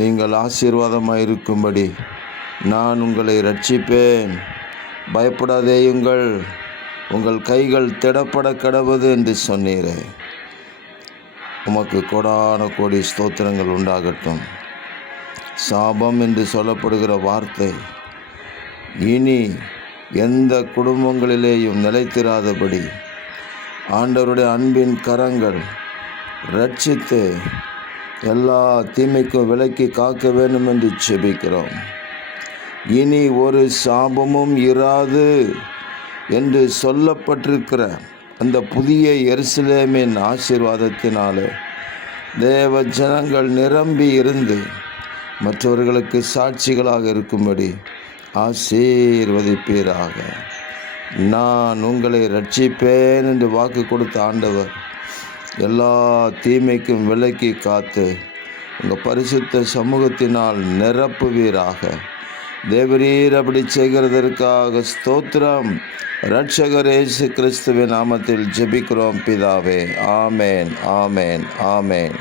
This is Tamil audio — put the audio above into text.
நீங்கள் ஆசீர்வாதமாக இருக்கும்படி நான் உங்களை இரட்சிப்பேன். பயப்படாதேயுங்கள், உங்கள் கைகள் திடப்பட கடவது என்று சொன்னீரே. உமக்கு கோடான கோடி ஸ்தோத்திரங்கள் உண்டாகட்டும். சாபம் என்று சொல்லப்படுகிற வார்த்தை இனி எந்த குடும்பங்களிலேயும் நிலைத்திராதபடி ஆண்டவருடைய அன்பின் கரங்கள் ரட்சித்து எல்லா தீமைக்கும் விலக்கி காக்க வேண்டும் என்று ஜெபிக்கிறோம். இனி ஒரு சாபமும் இராது என்று சொல்லப்பட்டிருக்கிற அந்த புதிய எருசலேமின் ஆசீர்வாதத்தினாலே தேவ ஜனங்கள் நிரம்பி இருந்து மற்றவர்களுக்கு சாட்சிகளாக இருக்கும்படி ஆசீர்வதிப்பீராக. நான் உங்களை ரட்சிப்பேன் என்று வாக்கு கொடுத்த ஆண்டவர் எல்லா தீமைக்கும் விலக்கி காத்து உங்கள் பரிசுத்த சமூகத்தினால் நிரப்புவீராக. தேவரீர் அப்படி செய்கிறதற்காக ஸ்தோத்திரம். இரட்சகர் இயேசு கிறிஸ்துவின் நாமத்தில் ஜெபிக்கிறோம் பிதாவே. ஆமேன், ஆமேன், ஆமேன்.